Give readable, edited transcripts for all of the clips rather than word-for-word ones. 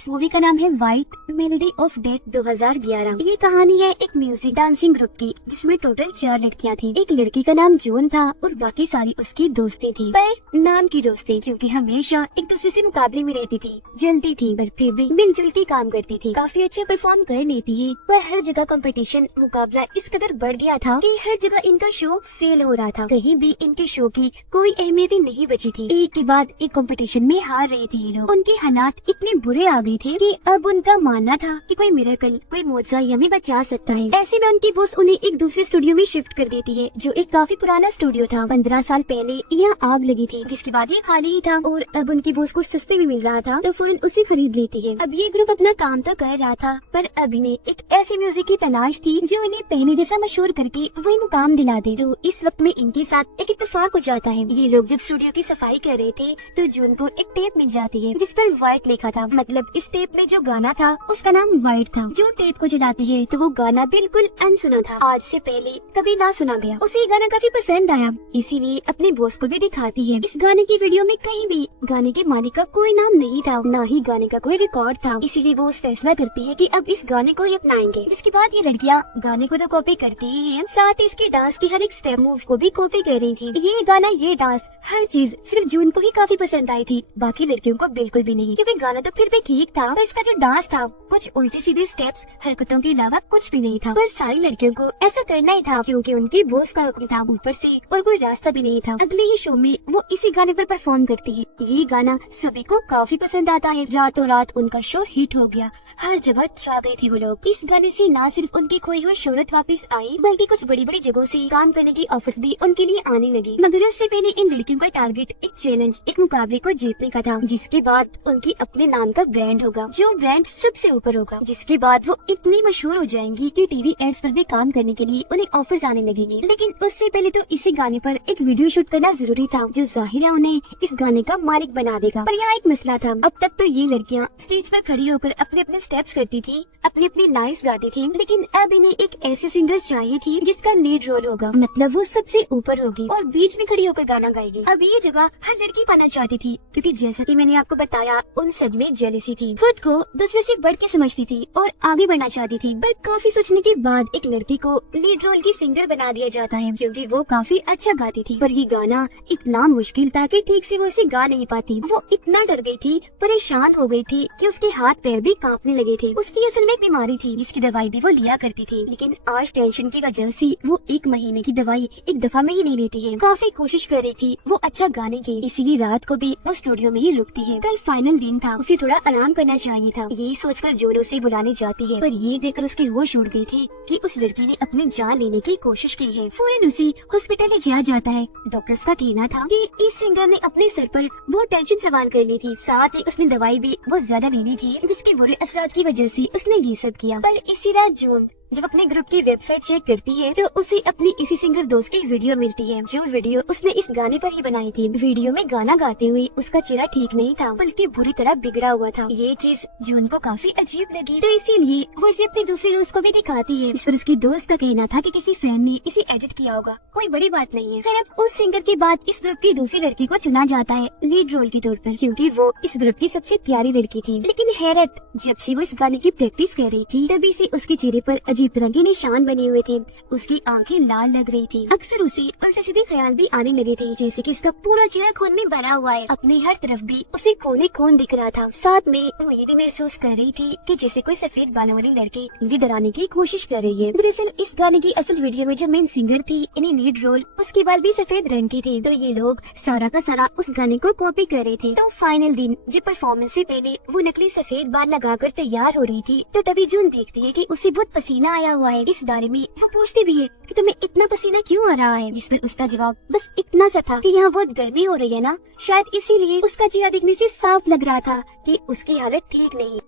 इस मूवी का नाम है व्हाइट मेलोडी ऑफ डेथ 2011। ये कहानी है एक म्यूजिक डांसिंग ग्रुप की, जिसमें टोटल 4 लड़कियां थी। एक लड़की का नाम जून था और बाकी सारी उसकी दोस्तें थी, पर नाम की दोस्तें, क्योंकि हमेशा एक दूसरे से मुकाबले में रहती थी, जलती थी, पर फिर भी मिलजुल के काम करती थी। काफी अच्छा परफॉर्म कर लेती है, पर हर जगह कंपटीशन मुकाबला इस कदर बढ़ गया था कि हर जगह इनका शो फेल हो रहा था। कहीं भी इनके शो की कोई अहमियत ही नहीं बची थी। एक के बाद एक कंपटीशन में हार रहे थे ये लोग। उनके हालात इतने बुरे आ गए थे कि अब उनका मानना था कि कोई मिरेकल, कोई मौजज़ा हमें बचा सकता है। ऐसे में उनकी बॉस उन्हें एक दूसरे स्टूडियो में शिफ्ट कर देती है, जो एक काफी पुराना स्टूडियो था। 15 साल पहले यहाँ आग लगी थी, जिसके बाद ये खाली ही था और अब उनकी बॉस को सस्ते में मिल रहा था, तो फौरन उसे खरीद लेती है। अब ये ग्रुप अपना काम तो कर रहा था, पर अब इन्हें एक ऐसे म्यूजिक की तलाश थी जो इन्हें पहले जैसा मशहूर करके वही मुकाम दिला दे। तो इस वक्त में इनके साथ एक इत्तेफाक हो जाता है। ये लोग जब स्टूडियो की सफाई कर रहे थे तो जून को एक टेप मिल जाती है जिस पर व्हाइट लिखा था। मतलब इस टेप में जो गाना था उसका नाम व्हाइट था। जो टेप को जलाती है तो वो गाना बिल्कुल अनसुना था, आज से पहले कभी ना सुना गया। उसे गाना काफी पसंद आया, इसीलिए अपने बॉस को भी दिखाती है। इस गाने की वीडियो में कहीं भी गाने के मालिक का कोई नाम नहीं था, ना ही गाने का कोई रिकॉर्ड था। इसीलिए बॉस फैसला करती है कि अब इस गाने को ही अपनाएंगे। जिसके बाद ये लड़कियां गाने को तो कॉपी करती ही है, साथ ही इसके डांस की हर एक स्टेप मूव को भी कॉपी कर रही थी। ये गाना, ये डांस, हर चीज सिर्फ जून को ही काफी पसंद आई थी, बाकी लड़कियों को बिल्कुल भी नहीं। क्योंकि गाना तो फिर भी ठीक था, पर इसका जो डांस था, कुछ उल्टे सीधे स्टेप्स, हरकतों के अलावा कुछ भी नहीं था। पर सारी लड़कियों को ऐसा करना ही था क्योंकि उनकी बॉस का हुक्म था, ऊपर से और कोई रास्ता भी नहीं था। अगले ही शो में वो इसी गाने पर परफॉर्म करती है। ये गाना सभी को काफी पसंद आता है। रातों रात उनका शो हिट हो गया, हर जगह छा गए थे वो लोग। इस गाने से न सिर्फ उनकी खोई हुई शोहरत वापस आई, बल्कि कुछ बड़ी बड़ी जगहों से काम करने की ऑफर्स भी उनके लिए आने लगी। मगर उससे पहले इन लड़कियों का टारगेट एक चैलेंज, एक मुकाबले को जीतने का था, जिसके बाद उनकी अपने नाम का ब्रांड होगा, जो ब्रांड सबसे ऊपर होगा। जिसके बाद वो इतनी मशहूर हो जाएंगी कि टीवी एड्स पर भी काम करने के लिए उन्हें ऑफर्स आने लगेंगे। लेकिन उससे पहले तो इसी गाने पर एक वीडियो शूट करना जरूरी था, जो जाहिर है उन्हें इस गाने का मालिक बना देगा। पर यहाँ एक मसला था। अब तक तो ये लड़कियाँ स्टेज पर खड़ी होकर अपने अपने स्टेप्स करती थी, अपनी अपनी लाइन्स गाती थी, लेकिन अब इन्हें एक ऐसे सिंगर चाहिए थी जिसका लीड रोल होगा, मतलब वो सबसे ऊपर होगी और बीच में खड़ी होकर गाना गाएगी। अब ये जगह हर लड़की पाना चाहती थी, क्योंकि जैसा कि मैंने आपको बताया, उन सब में जेलसी थी, खुद को दूसरे से बढ़ के समझती थी और आगे बढ़ना चाहती थी। पर काफी सोचने के बाद एक लड़की को लीड रोल की सिंगर बना दिया जाता है, क्योंकि वो काफी अच्छा गाती थी। पर ये गाना इतना मुश्किल था कि ठीक से वो इसे गा नहीं पाती। वो इतना डर गई थी, परेशान हो गई थी कि उसके हाथ पैर भी कांपने लगे थे। उसकी असल में एक बीमारी थी जिसकी दवाई भी वो लिया करती थी, लेकिन आज टेंशन की वजह से वो 1 महीने की दवाई एक दफा में ही नहीं लेती है। काफी कोशिश कर रही थी वो अच्छा गाने की, इसीलिए रात को भी वो स्टूडियो में ही रुकती है। कल फाइनल दिन था, उसे थोड़ा आराम करना चाहिए था। ये सोचकर जोर उसे बुलाने जाती है, पर ये देखकर उसकी होश उड़ गई थी कि उस लड़की ने अपनी जान लेने की कोशिश की है। फौरन उसे हॉस्पिटल ले जाया जाता है। डॉक्टर्स का कहना था कि इस सिंगर ने अपने सर पर बहुत टेंशन सवार कर ली थी, साथ ही उसने दवाई भी बहुत ज्यादा ले ली थी, जिसके बुरे असरात की वजह से उसने ये सब किया। पर इसी रात जून जब अपने ग्रुप की वेबसाइट चेक करती है तो उसे अपनी इसी सिंगर दोस्त की वीडियो मिलती है, जो वीडियो उसने इस गाने पर ही बनाई थी। वीडियो में गाना गाते हुए उसका चेहरा ठीक नहीं था, बल्कि बुरी तरह बिगड़ा हुआ था। ये चीज जून को काफी अजीब लगी, तो इसीलिए वो इसे अपने दूसरे दोस्त को भी दिखाती है। इस पर उसकी दोस्त का कहना था कि किसी फैन ने इसे एडिट किया होगा, कोई बड़ी बात नहीं है। खैर, अब उस सिंगर के बाद इस ग्रुप की दूसरी लड़की को चुना जाता है लीड रोल के तौर पर, क्योंकि वो इस ग्रुप की सबसे प्यारी लड़की थी। लेकिन हैरत, जब से वो इस गाने की प्रैक्टिस कर रही थी तभी से उसके चेहरे पर अजीब तरह के निशान बने हुए थे। उसकी आंखें लाल लग रही थी। अक्सर उसे उल्टे सीधे ख्याल भी आने लगे थे, जैसे कि उसका पूरा चेहरा खून में भरा हुआ है, अपनी हर तरफ भी उसे खून ही खून दिख रहा था। साथ में वो ये भी महसूस कर रही थी कि जैसे कोई सफेद बालों वाली लड़की मुझे डराने की कोशिश कर रही है। दरअसल इस गाने की असल वीडियो में जो मेन सिंगर थी, इन्हें लीड रोल, उसके बाल भी सफेद रंग के थे, तो ये लोग सारा का सारा उस गाने को कॉपी कर रहे थे। तो फाइनल दिन जब परफॉर्मेंस से पहले वो नकली सफेद बाल लगाकर तैयार हो रही थी, तो तभी जून देखती है कि उसे बहुत पसीना आया हुआ है। इस बारे में वो पूछती भी है कि तुम्हें इतना पसीना क्यों आ रहा है, जिस पर उसका जवाब बस इतना सा था कि यहाँ बहुत गर्मी हो रही है ना, शायद इसीलिए। उसका चेहरा देखने से साफ लग रहा था कि उसकी हालत ठीक नहीं।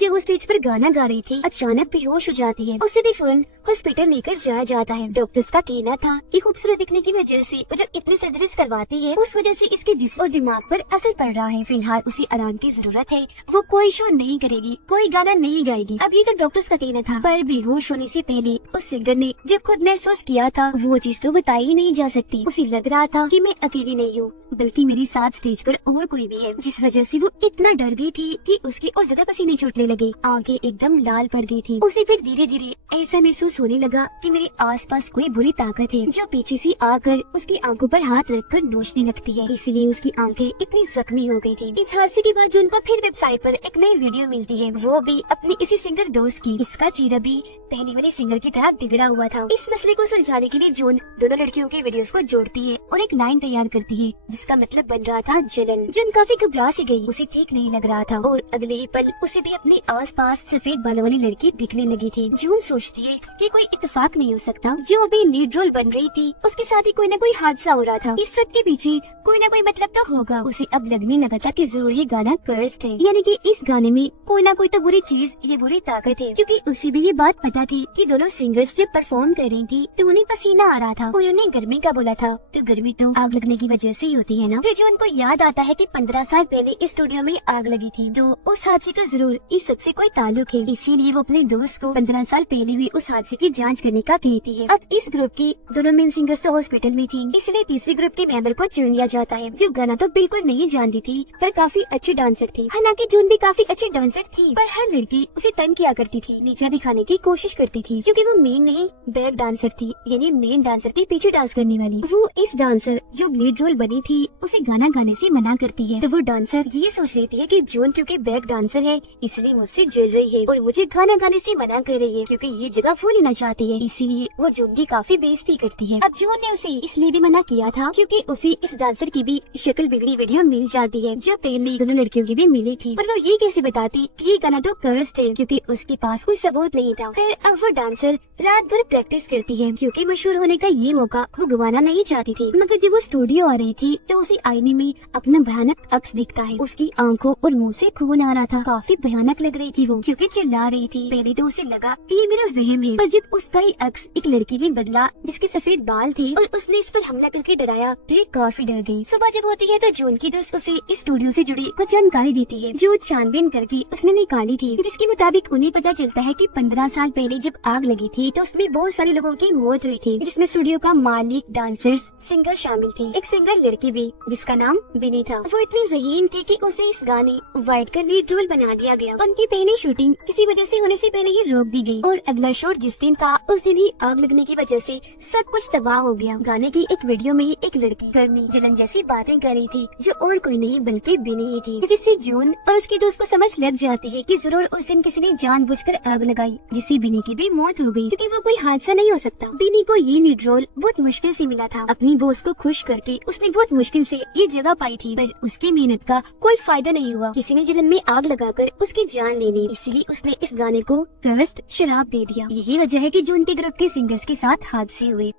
जब वो स्टेज पर गाना गा रही थी अचानक बेहोश हो जाती है। उसे भी फौरन हॉस्पिटल लेकर जाया जाता है। डॉक्टर्स का कहना था कि खूबसूरत दिखने की वजह से वो जो इतनी सर्जरीज करवाती है उस वजह से इसके जिस्म और दिमाग पर असर पड़ रहा है। फिलहाल उसे आराम की जरूरत है, वो कोई शो नहीं करेगी, कोई गाना नहीं गाएगी। अब ये तो डॉक्टर्स का कहना था, पर बेहोश होने से पहले उस सिंगर ने जो खुद महसूस किया था वो चीज तो बताई ही नहीं जा सकती। उसे लग रहा था कि मैं अकेली नहीं हूँ, बल्कि मेरे साथ स्टेज पर और कोई भी है, जिस वजह से वो इतना डर गई थी कि उसके और ज्यादा पसीने छूटने लगे, आंखें एकदम लाल पड़ गई थी। उसे फिर धीरे धीरे ऐसा महसूस होने लगा कि मेरे आसपास कोई बुरी ताकत है जो पीछे से आकर उसकी आंखों पर हाथ रखकर नोचने लगती है, इसलिए उसकी आंखें इतनी जख्मी हो गई थी। इस हादसे के बाद जून को फिर वेबसाइट पर एक नई वीडियो मिलती है, वो भी अपनी इसी सिंगर दोस्त की। इसका चेहरा भी पहले वाली सिंगर की तरह बिगड़ा हुआ था। इस मसले को सुलझाने के लिए जून दोनों लड़कियों की वीडियोस को जोड़ती है और एक लाइन तैयार करती है जिसका मतलब बन रहा था जलन। जून काफी घबरा सी गई, उसे ठीक नहीं लग रहा था और अगले ही पल उसे भी अपने आसपास सफेद बालों वाली लड़की दिखने लगी थी। जून सोचती है कि कोई इत्तेफाक नहीं हो सकता, जो अभी लीड रोल बन रही थी उसके साथ ही कोई न कोई हादसा हो रहा था, इस सब के पीछे कोई न कोई मतलब तो होगा। उसे अब लगने लगा था कि जरूर ये गाना कर्स्ड है, यानी कि इस गाने में कोई ना कोई तो बुरी चीज, ये बुरी ताकत है, क्योंकि उसे भी ये बात पता थी कि दोनों सिंगर्स जब परफॉर्म कर रही थी तो उन्हें पसीना आ रहा था। उन्होंने गर्मी का बोला था, तो गर्मी तो आग लगने की वजह से ही होती है ना। फिर जून को याद आता है कि 15 साल पहले इस स्टूडियो में आग लगी थी, तो उस हादसे का जरूर इस सबसे कोई ताल्लुक है, इसीलिए वो अपने दोस्त को 15 साल पहले हुए उस हादसे की जांच करने का कहती है। अब इस ग्रुप की दोनों मेन सिंगर्स तो हॉस्पिटल में थी, इसलिए तीसरे ग्रुप के मेंबर को चुन लिया जाता है, जो गाना तो बिल्कुल नहीं जानती थी पर काफी अच्छी डांसर थी। हालांकि जून भी काफी अच्छी डांसर थी, पर हर लड़की उसे तंग किया करती थी, नीचा दिखाने की कोशिश करती थी, क्योंकि वो मेन नहीं बैक डांसर थी, यानी मेन डांसर के पीछे डांस करने वाली। वो इस डांसर जो लीड रोल बनी थी उसे गाना गाने से मना करती है, तो वो डांसर ये सोच लेती है कि जून क्योंकि बैक डांसर है इसलिए मुझसे जल रही है और मुझे गाना गाने से मना कर रही है, क्योंकि ये जगह वो लेना चाहती है, इसीलिए वो जून की काफी बेइज्जती करती है। अब जून ने उसे इसलिए भी मना किया था क्योंकि उसे इस डांसर की भी शक्ल बिगड़ी वीडियो मिल जाती है, जो पहले दोनों लड़कियों की भी मिली थी, पर वो ये कैसे बताती कि ये गाना तो कर्स्ड है, क्योंकि उसके पास कोई सबूत नहीं था। फिर अब वो डांसर रात भर प्रैक्टिस करती है, क्योंकि मशहूर होने का ये मौका वो गंवाना नहीं चाहती थी। मगर जब वो स्टूडियो आ रही थी तो उसे आईने में अपना भयानक अक्स दिखता है, उसकी आंखों और मुंह से खून आ रहा था, काफी भयानक लग रही थी वो, क्योंकि चिल्ला रही थी। पहले तो उसे लगा कि ये मेरा वहम है, पर जब उसका ही अक्स एक लड़की में बदला जिसके सफेद बाल थे और उसने इस पर हमला करके डराया तो ये काफी डर गई। सुबह जब होती है तो जून की दोस्त उसे इस स्टूडियो से जुड़ी कुछ जानकारी देती है, जो छानबीन करके उसने निकाली थी, जिसके मुताबिक उन्हें पता चलता है कि 15 साल पहले जब आग लगी थी तो उसमें बहुत सारे लोगों की मौत हुई थी, जिसमें स्टूडियो का मालिक, डांसर्स, सिंगर शामिल थे। एक सिंगर लड़की भी जिसका नाम बिनी था, वो इतनी ज़हीन थी कि उसे इस गाने वाइट का लीड रोल बना दिया गया। उनकी पहली शूटिंग किसी वजह से होने से पहले ही रोक दी गई और अगला शूट जिस दिन था उस दिन ही आग लगने की वजह से सब कुछ तबाह हो गया। गाने की एक वीडियो में ही एक लड़की गर्मी जलन जैसी बातें कर रही थी, जो और कोई नहीं बल्कि बिनी ही थी, जिससे जून और उसके दोस्त को समझ लग जाती है कि जरूर उस दिन किसी ने जानबूझकर आग लगाई, जिससे बिनी की भी मौत हो गई, क्योंकि वो कोई हादसा नहीं हो सकता। बिनी को ये लीड रोल बहुत मुश्किल से मिला था, अपनी बॉस को खुश करके उसने बहुत मुश्किल से ये जगह पाई थी, पर उसकी मेहनत का कोई फायदा नहीं हुआ। किसी ने जलन में आग लगाकर उसकी जान ले ली, इसलिए उसने इस गाने को कर्स्ड शराब दे दिया। यही वजह है कि जून के ग्रुप के सिंगर्स के साथ हादसे हुए।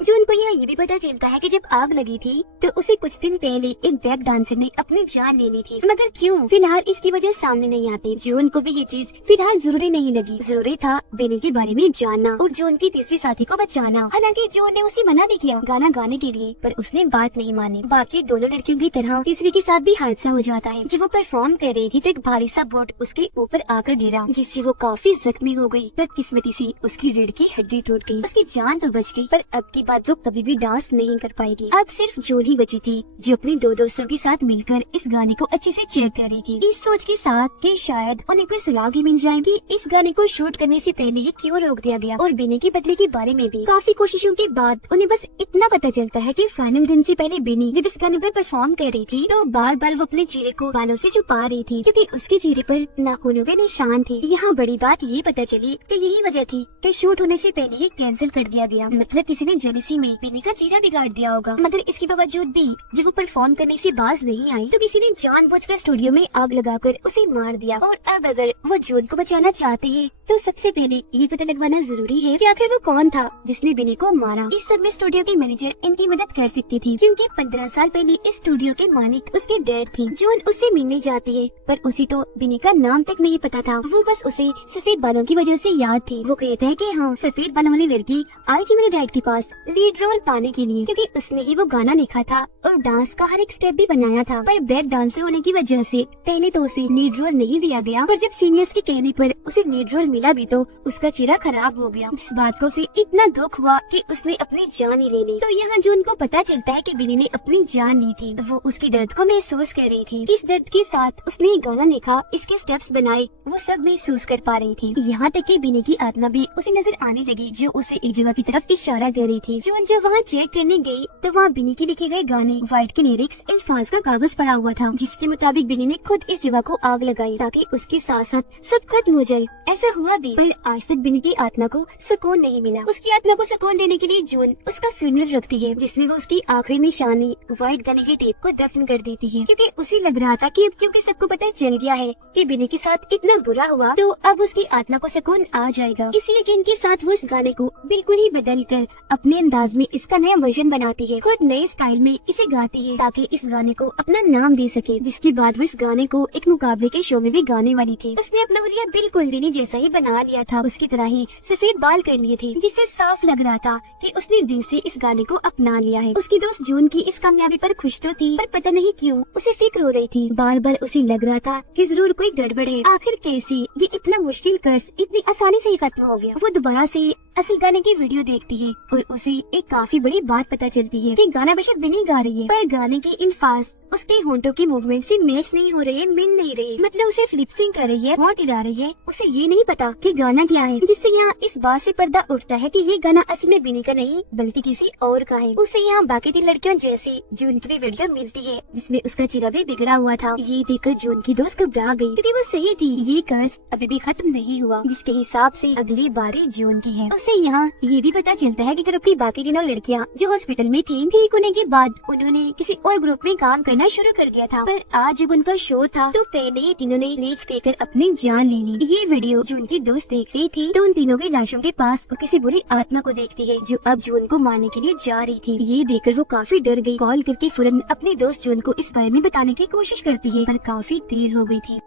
जून को ये भी पता चलता है कि जब आग लगी थी तो उसे कुछ दिन पहले एक बैक डांसर ने अपनी जान ले ली थी, मगर क्यों फिलहाल इसकी वजह सामने नहीं आती। जून को भी ये चीज फिलहाल जरूरी नहीं लगी, जरूरी था बेनी के बारे में जानना और जून की तीसरी साथी को बचाना। हालांकि जून ने उसे मना भी किया गाना गाने के लिए, पर उसने बात नहीं मानी। बाकी दोनों लड़कियों की तरह तीसरी के साथ भी हादसा हो जाता है। जब वो परफॉर्म कर रही थी तो एक भारी सा बोर्ड उसके ऊपर आकर गिरा, जिससे वो काफी जख्मी हो गई। बदकिस्मती से उसकी रीढ़ की हड्डी टूट गई, उसकी जान तो बच गई, पर अब की बात वो कभी भी डांस नहीं कर पाएगी। अब सिर्फ जून ही बची थी, जो अपनी दो दोस्तों के साथ मिलकर इस गाने को अच्छे से चेक कर रही थी, इस सोच के साथ कि शायद उन्हें कोई सुराग ही मिल जाएगी। इस गाने को शूट करने से पहले ही क्यों रोक दिया गया, और बेनी के बदले के बारे में भी काफी कोशिशों के बाद उन्हें बस इतना पता चलता है कि फाइनल दिन से पहले बेनी जब इस गाने पर परफॉर्म कर रही थी तो बार बार वो अपने चेहरे को बालों से छुपा रही थी, क्योंकि उसके चेहरे पर नाखूनों के निशान थे। यहाँ बड़ी बात ये पता चली कि यही वजह थी कि शूट होने से पहले ही कैंसिल कर दिया गया, मतलब किसी ने जलन जेलसी में बिनी का चेहरा बिगाड़ दिया होगा। मगर इसके बावजूद भी जब वो परफॉर्म करने से बाज नहीं आई तो किसी ने जानबूझकर स्टूडियो में आग लगाकर उसे मार दिया। और अब अगर वो जून को बचाना चाहते हैं तो सबसे पहले ये पता लगवाना जरूरी है कि आखिर वो कौन था जिसने बिनी को मारा। इस सब में स्टूडियो के मैनेजर इनकी मदद कर सकती थी, क्योंकि 15 साल पहले इस स्टूडियो के मालिक उसके डैड थी। जून उससे मिलने जाती है पर उसे तो बिनी का नाम तक नहीं पता था। वो बस उसे सफेद बालों की वजह से याद थी। वो कहता है कि हाँ, सफेद बालों वाली लड़की आई थी मेरे डैड के पास लीड रोल पाने के लिए, क्योंकि उसने ही वो गाना लिखा था और डांस का हर एक स्टेप भी बनाया था। पर बैक डांसर होने की वजह से पहले तो उसे लीड रोल नहीं दिया गया, पर जब सीनियर्स के कहने पर उसे लीड रोल मिला भी तो उसका चेहरा खराब हो गया। इस बात को उसे इतना दुख हुआ कि उसने अपनी जान ही ले ली। तो यहाँ जून को पता चलता है कि बिनी ने अपनी जान ली थी। वो उसके दर्द को महसूस कर रही थी। इस दर्द के साथ उसने गाना लिखा, इसके स्टेप्स बनाए, वो सब महसूस कर पा रही थी। यहाँ तक कि बिनी की आत्मा भी उसे नजर आने लगी जो उसे एक जगह की तरफ इशारा कर रही थी। जून जब वहाँ चेक करने गई तो वहाँ बिनी के लिखे गए गाने वाइट के लिरिक्स अल्फाज का कागज पड़ा हुआ था, जिसके मुताबिक बिनी ने खुद इस जगह को आग लगाई ताकि उसके साथ साथ सब खत्म हो जाए। ऐसा हुआ भी, पर आज तक बिनी की आत्मा को सुकून नहीं मिला। उसकी आत्मा को सुकून देने के लिए जून उसका फ्यूनरल रखती है, जिसमें वो उसकी आखिरी निशानी व्हाइट गाने के टेप को दफन कर देती है, क्योंकि उसे लग रहा था कि अब क्योंकि सबको पता चल गया है कि बिनी के साथ इतना बुरा हुआ तो अब उसकी आत्मा को सुकून आ जाएगा। इसी यकीन के साथ वो इस गाने को बिल्कुल ही बदल कर अपने अंदाज में इसका नया वर्जन बनाती है, खुद नए स्टाइल में इसे गाती है ताकि इस गाने को अपना नाम दे सके। जिसके बाद वो इस गाने को एक मुकाबले के शो में भी गाने वाली थी। उसने अपना हुलिया बिल्कुल बिनी जैसा ही बना लिया था, उसकी तरह ही सफेद बाल कर लिए थे, जिससे साफ लग रहा था कि उसने दिल से इस गाने को अपना लिया है। उसकी दोस्त जून की इस कामयाबी पर खुश तो थी, पर पता नहीं क्यों उसे फिक्र हो रही थी। बार बार उसे लग रहा था कि जरूर कोई गड़बड़ है। आखिर कैसे ये इतना मुश्किल कर्ज इतनी आसानी से ही खत्म हो गया। वो दोबारा से असल गाने की वीडियो देखती है और उसे एक काफी बड़ी बात पता चलती है कि गाना बेशक बिनी गा रही है, पर गाने के अल्फाज उसके होंठों की मूवमेंट से मैच नहीं हो रहे, मिल नहीं रहे। मतलब उसे फ्लिपसिंग कर रही है, होंठ हिला रही है, उसे ये नहीं पता कि गाना क्या है। जिससे यहाँ इस बात से पर्दा उठता है कि ये गाना असल में बिनी का नहीं बल्कि किसी और का है। उसे यहाँ बाकी 3 लड़कियों जैसी जून की भी वीडियो मिलती है जिसमें उसका चेहरा भी बिगड़ा हुआ था। ये देखकर जून की दोस्त घबरा गई, क्योंकि वो सही थी, ये कर्ज अभी भी खत्म नहीं हुआ, जिसके हिसाब से अगली बारी जून की है। उसे यहाँ ये भी पता चलता है कि ग्रुप की बाकी 3 लड़कियाँ जो हॉस्पिटल में थी, ठीक होने के बाद उन्होंने किसी और ग्रुप में काम करना शुरू कर दिया था। पर आज जब उनका शो था तो पहले ही तीनों ने लीच पीकर अपनी जान ले ली। ये वीडियो जो उनकी दोस्त देख रही थी तो उन तीनों की लाशों के पास वो किसी बुरी आत्मा को देखती है जो अब जून को मारने के लिए जा रही थी। ये देखकर वो काफी डर गई। कॉल करके फौरन अपनी दोस्त जून को इस बारे में बताने की कोशिश करती है, पर काफी देर हो गई थी।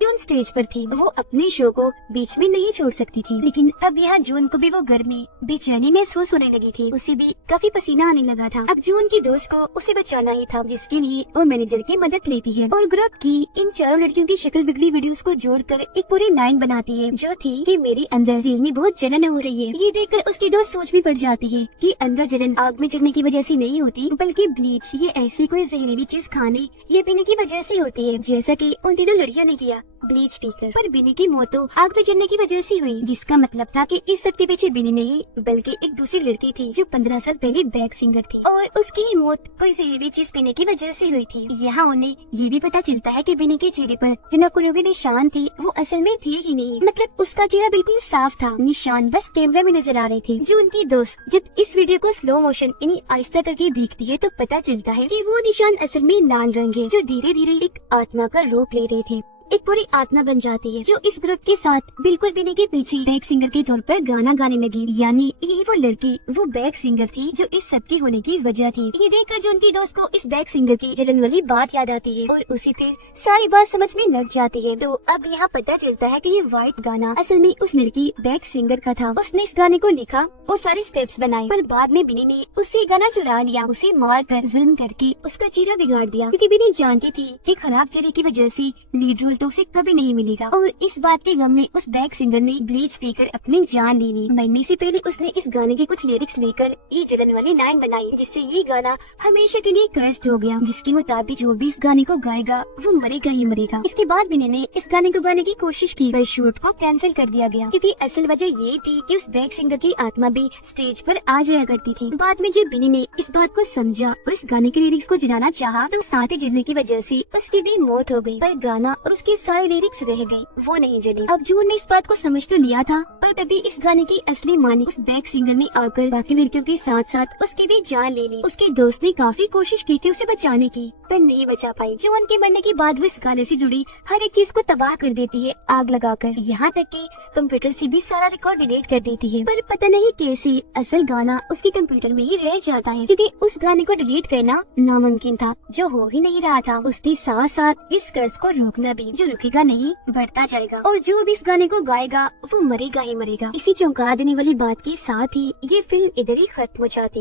जून स्टेज पर थी, वो अपने शो को बीच में नहीं छोड़ सकती थी। लेकिन अब यहाँ जून को भी वो गर्मी बेचैनी महसूस होने लगी थी। उसे भी काफी पसीना आने लगा था। अब जून की दोस्त को उसे बचाना ही था, जिसके लिए वो मैनेजर की मदद लेती है और ग्रुप की इन 4 लड़कियों की शक्ल बिगड़ी वीडियोस को जोड़कर एक पूरी लाइन बनाती है जो थी कि मेरे अंदर दिल में बहुत जलन हो रही है। ये देखकर उसकी दोस्त सोच में पड़ जाती है कि अंदर जलन आग में जलने की वजह से नहीं होती, बल्कि ब्लीच ये ऐसी कोई जहरीली चीज खाने ये पीने की वजह से होती है, जैसा कि उन तीनों लड़कियों ने किया ब्लीच पीकर। पर बिनी की मौत तो आग में जलने की वजह से हुई, जिसका मतलब था कि इस सब के पीछे बिनी नहीं बल्कि एक दूसरी लड़की थी जो 15 साल पहले बैक सिंगर थी और उसकी मौत कोई जहरीली चीज पीने की वजह से हुई थी। यहाँ उन्हें ये भी पता चलता है कि बिनी के चेहरे पर जो नखूनों के निशान थे वो असल में थे ही नहीं। मतलब उसका चेहरा बिल्कुल साफ था, निशान बस कैमरा में नजर आ रहे थे। जो उनकी दोस्त जब इस वीडियो को स्लो मोशन यानी आहिस्ता करके देखती है तो पता चलता है कि वो निशान असल में लाल रंग है जो धीरे धीरे एक आत्मा का रूप ले रहे थे। एक पूरी आत्मा बन जाती है जो इस ग्रुप के साथ बिल्कुल बिनी के पीछे बैक सिंगर के तौर पर गाना गाने लगी। यानी यही वो लड़की वो बैक सिंगर थी जो इस सब के होने की वजह थी। ये देखकर जो उनकी दोस्त को इस बैक सिंगर की जलन वाली बात याद आती है और उसे फिर सारी बात समझ में लग जाती है। तो अब यहाँ पता चलता है कि ये व्हाइट गाना असल में उस लड़की बैक सिंगर का था। उसने इस गाने को लिखा और सारे स्टेप्स बनाए, पर बाद में बिनी ने उससे गाना चुरा लिया, उसे मार कर जुल्म करके उसका चेहरा बिगाड़ दिया, क्योंकि बिनी जानती थी कि खराब चेहरे की वजह से लीड रोल तो उसे कभी नहीं मिलेगा। और इस बात के गम में उस बैक सिंगर ने ब्लीच पीकर अपनी जान ले ली। मरने से पहले उसने इस गाने के कुछ लिरिक्स लेकर ये जलन वाली लाइन बनाई, जिससे ये गाना हमेशा के लिए कर्स्ड हो गया, जिसके मुताबिक जो भी इस गाने को गाएगा वो मरेगा ही मरेगा। इसके बाद बिनी ने इस गाने को गाने की कोशिश की, पर शूट को कैंसिल कर दिया गया, क्योंकि असल वजह ये थी कि उस बैक सिंगर की आत्मा भी स्टेज पर आ जाया करती थी। बाद में जब बिनी ने इस बात को समझा और इस गाने के लिरिक्स को जलाना चाहा तो साथ ही जलने की वजह से उसकी भी मौत हो गई, पर गाना और उसकी उसके सारे लिरिक्स रह गए, वो नहीं जली। अब जून ने इस बात को समझ तो लिया था, पर तभी इस गाने की असली मालिक उस बैक सिंगर ने आकर बाकी लड़कियों के साथ साथ उसकी भी जान ले ली। उसके दोस्त ने काफी कोशिश की थी उसे बचाने की, पर नहीं बचा पाई। जून के मरने के बाद वो इस गाने से जुड़ी हर एक चीज को तबाह कर देती है आग लगाकर, यहाँ तक कि कंप्यूटर से भी सारा रिकॉर्ड डिलीट कर देती है। पर पता नहीं कैसे असल गाना उसके कंप्यूटर में ही रह जाता है, क्योंकि उस गाने को डिलीट करना नामुमकिन था, जो हो ही नहीं रहा था। उसके साथ साथ इस कर्ज को रोकना भी, जो रुकेगा नहीं बढ़ता जाएगा, और जो भी इस गाने को गाएगा वो मरेगा ही मरेगा। इसी चौंका देने वाली बात के साथ ही ये फिल्म इधर ही खत्म हो जाती है।